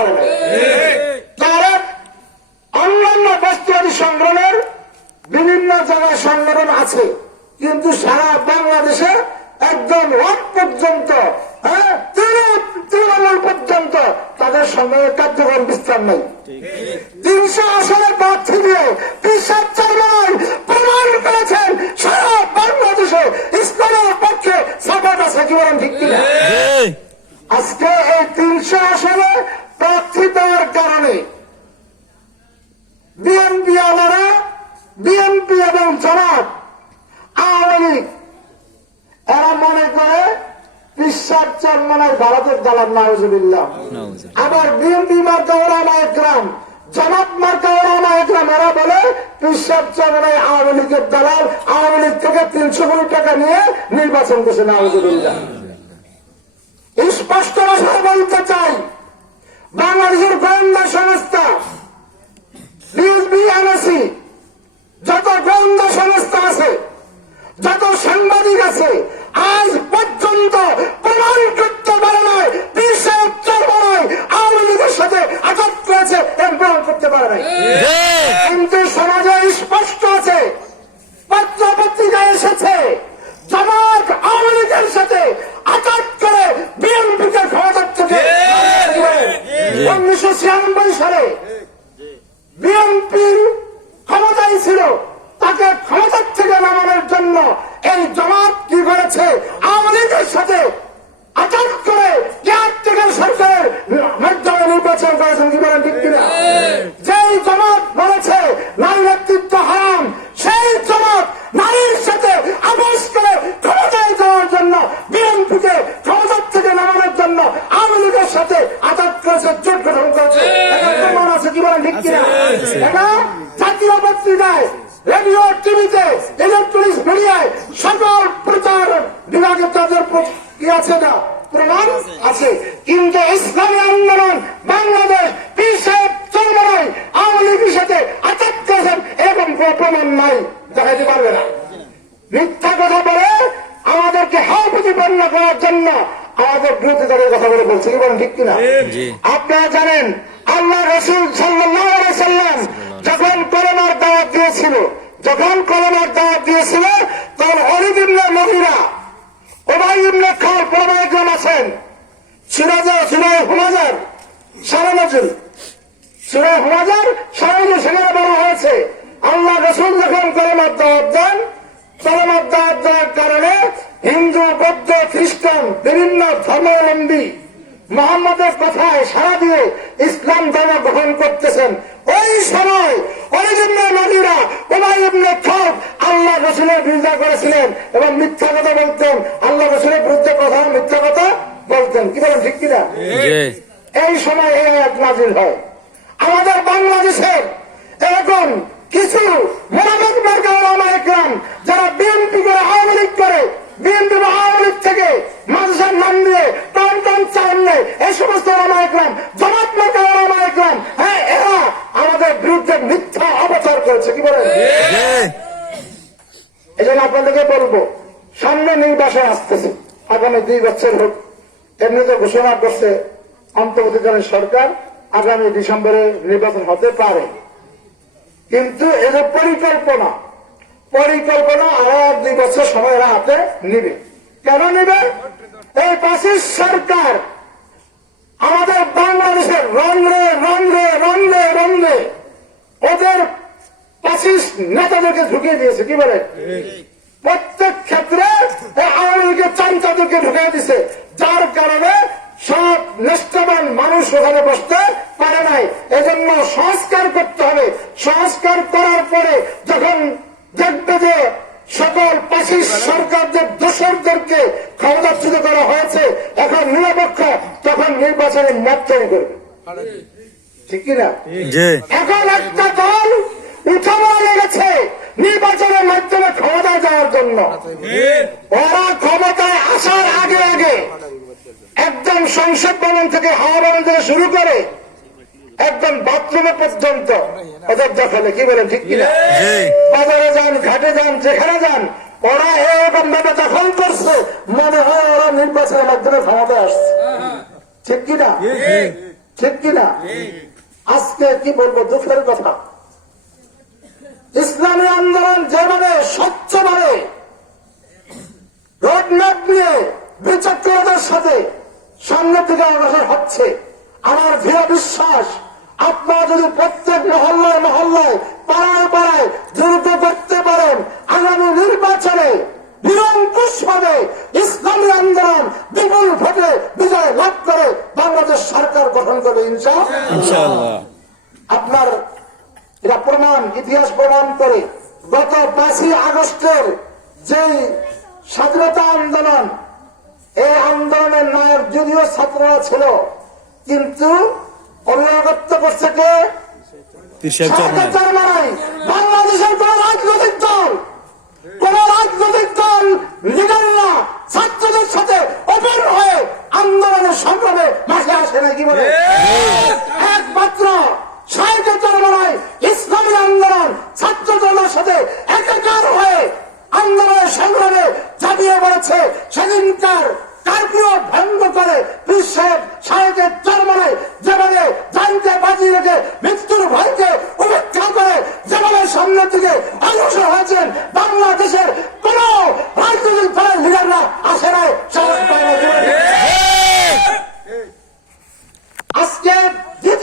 পারে না। তারা অন্যান্য বস্তুবাদী সংগঠনের বিভিন্ন জায়গায় সংগঠন আছে, কিন্তু সারা বাংলাদেশে একদম ওয়ার্ড পর্যন্ত, তৃণমূল পর্যন্ত তাদের সংগ্রামের কার্যক্রম বিস্তার নেই। 300 আসনের প্রার্থী দিয়ে পিসাব চেয়ারম্যান প্রমাণ করেছেন সারা বাংলাদেশে ইসলামের পক্ষে সাপোর্ট আছে। কি বলেন ঠিক কিনা? আজকে এই 300 আসনে প্রার্থী দেওয়ার কারণে বিএনপি আলারা, বিএনপি এবং জামাত, আওয়ামী লীগ এরা মনে করে পিসাব চেয়ারম্যানের ভারতের দালাল নাউজুবিল্লাহ। আবার বিএনপি মার্কা ওলামা একরাম, জামাত মার্কা ওলামা একরাম এরা বলে পিসাব চেয়ারম্যানের আওয়ামী লীগের দালাল, আওয়ামী লীগ থেকে 300 কোটি টাকা নিয়ে নির্বাচন করছে নাউজুবিল্লাহ। স্পষ্ট ভাষায় বলতে চাই, বাংলাদেশের গোয়েন্দা সংস্থা বিএসবি, যত গোয়েন্দা সংস্থা আছে, যত সাংবাদিক আছে, আজ পর্যন্ত প্রমাণ করতে পারে নাই পিসাব চেয়ারম্যান আওয়ামী লীগের সাথে আঘাত করেছে, প্রমাণ করতে পারে নাই। কিন্তু সমাজে স্পষ্ট আছে, পত্র পত্রিকায় এসেছে, জামাত আওয়ামী লীগের সাথে আঘাত করে বিএনপিকে ক্ষমতা থেকে 1996 সালে বিএনপির ক্ষমতায় ছিল, তাকে ক্ষমতার থেকে নামানোর জন্য এই জামাত কি করেছে, আওয়ামী লীগের সাথে আঘাত করে কেয়ারটেকার সরকারের মাধ্যমে নির্বাচন করেছেন। কি বলেন ঠিক কিনা? যেই জামাত বলেছে নারী নেতৃত্ব হারাম, সেই জামাত নারীর সাথে আপোষ করে ক্ষমতায় যাওয়ার জন্য বিএনপিকে ক্ষমতার থেকে নামানোর জন্য আওয়ামী লীগের সাথে আঘাত করেছে, জোট গঠন করেছে। এটা প্রমাণ আছে। কি বলেন ঠিক কিনা? এটা জাতীয় পত্রিকায়, রেডিও, টিভিতে, ইলেকট্রনিক্স মিডিয়ায় সকল প্রচার বিভাগে তাদের কি আছে না প্রমাণ আছে। কিন্তু ইসলামী আন্দোলন বাংলাদেশ পিসাব চেয়ারম্যান আওয়ামী লীগের সাথে আঘাত করেছেন এরকম কোন প্রমাণ নাই, দেখাইতে পারবে না। মিথ্যা কথা বলে আমাদেরকে হাও প্রতিপন্ন করার জন্য আমাদের বিরুদ্ধে তাদের কথা বলে বলছে। কি বলেন ঠিক কিনা? আপনারা জানেন আল্লাহ রাসূল সাল্লাল্লাহু আলাইহি সাল্লাম যখন করোনার দাওয়াত দিয়েছিল, তখন ওলীদ ইবনে মুগীরা, উবাই ইবনে খালদ প্রমাণ আছেন, সূরা হুমাযার সারানজুল, সেখানে বলা হয়েছে আল্লাহ রাসূল যখন করোনার দাওয়াত দেন, করোনার দাওয়াত দেওয়ার কারণে হিন্দু, বৌদ্ধ, খ্রিস্টান বিভিন্ন ধর্মাবলম্বী মুহাম্মদের কথায় সাড়া দিয়ে ইসলাম ধর্ম গ্রহণ করতেছেন। ওই সময় ওলীদ ইবনে মুগীরা, উবাই ইবনে খালদ আল্লাহ রাসূলের বিরোধিতা করেছিলেন এবং মিথ্যা কথা বলতেন, আল্লাহ রাসূলের বিরুদ্ধে মিথ্যা কথা বলতেন। কি বলেন ঠিক কিনা? এই সময় এই আয়াত নাযিল হয়। আমাদের বাংলাদেশের এরকম কিছু মুনাফিক মার্কা ওলামা একরাম যারা বিএনপি করে, আওয়ামী লীগ করে, বিএনপি বা আওয়ামী লীগ থেকে মাদ্রাসার নাম দিয়ে টান চালান নেই, এই সমস্ত ওলামা একরাম, জামাত মার্কা ওলামা একরাম, হ্যাঁ, এরা আমাদের বিরুদ্ধে মিথ্যা অপচার করেছে। কি বলেন? এই জন্য আপনাদেরকে বলবো, সামনে নির্বাচন আসতেছে, আগামী 2 বছর হোক, এমনিতে ঘোষণা করছে অন্তর্বর্তীকালীন সরকার আগামী ডিসেম্বরে নির্বাচন হতে পারে, কিন্তু এর পরিকল্পনা আরো 2 বছর সময় হাতে নিবে। কেন নিবে? এই ফ্যাসিস্ট সরকার আমাদের বাংলাদেশের রঙে ওদের ফ্যাসিস্ট নেতাদেরকে ঢুকিয়ে দিয়েছে। কি বলে? প্রত্যেক ক্ষেত্রে আওয়ামী লীগের চামচাদেরকে ঢুকিয়ে দিছে, যার কারণে সব নিষ্ঠাবান মানুষ ওখানে বসতে পারে নাই। এজন্য সংস্কার করতে হবে। সংস্কার করার পরে যখন দেখবে যে সকল ফ্যাসিস্ট সরকারদের দোসরদেরকে ক্ষমতাচ্যুত করা হয়েছে, এখন নিরপেক্ষ, তখন নির্বাচনের মত তৈরি করবে। ঠিক কিনা? এখন একটা দল উঠে লেগেছে নির্বাচনের মাধ্যমে ক্ষমতায় যাওয়ার জন্য। ওরা ক্ষমতায় আসার আগে একদম সংসদ ভবন থেকে, হাওয়া ভবন থেকে শুরু করে একদম বাথরুমে পর্যন্ত ওদের দখলে। কি বলেন ঠিক কিনা? বাজারে যান, ঘাটে যান, যেখানে যান, ওরা এরকম ভাবে দখল করছে, মনে হয় ওরা নির্বাচনের মাধ্যমে ক্ষমতায় আসছে। ঠিক কিনা? ঠিক কিনা? আজকে কি বলবো, দুঃখের কথা, ইসলামী আন্দোলন যেভাবে স্বচ্ছভাবে রোডম্যাপ নিয়ে বিচক্ষণতার সাথে সামনে থেকে অগ্রসর হচ্ছে, আমার দৃঢ় বিশ্বাস আপনারা যদি প্রত্যেক মহল্লায় মহল্লায় পাড়ায় পাড়ায় দ্রুত করতে পারেন, আগামী নির্বাচনে নিরঙ্কুশ ভাবে ইসলামী আন্দোলন বিপুল ভোটে বিজয় লাভ করে বাংলাদেশ সরকার গঠন করবে ইনশাআল্লাহ। আপনার এটা প্রমাণ, ইতিহাস প্রমাণ করে গত 5ই আগস্টের যে স্বাধীনতা আন্দোলন, এই আন্দোলনের নায়ক যদিও ছাত্ররা ছিল, কিন্তু অভিভাবকত্ব করছে কে? বাংলাদেশের কোন রাজনৈতিক দল লিডাররা ছাত্রদের সাথে ওপেন হয়ে আন্দোলনের সংগ্রামে মাঠে আসে না, কি বলে?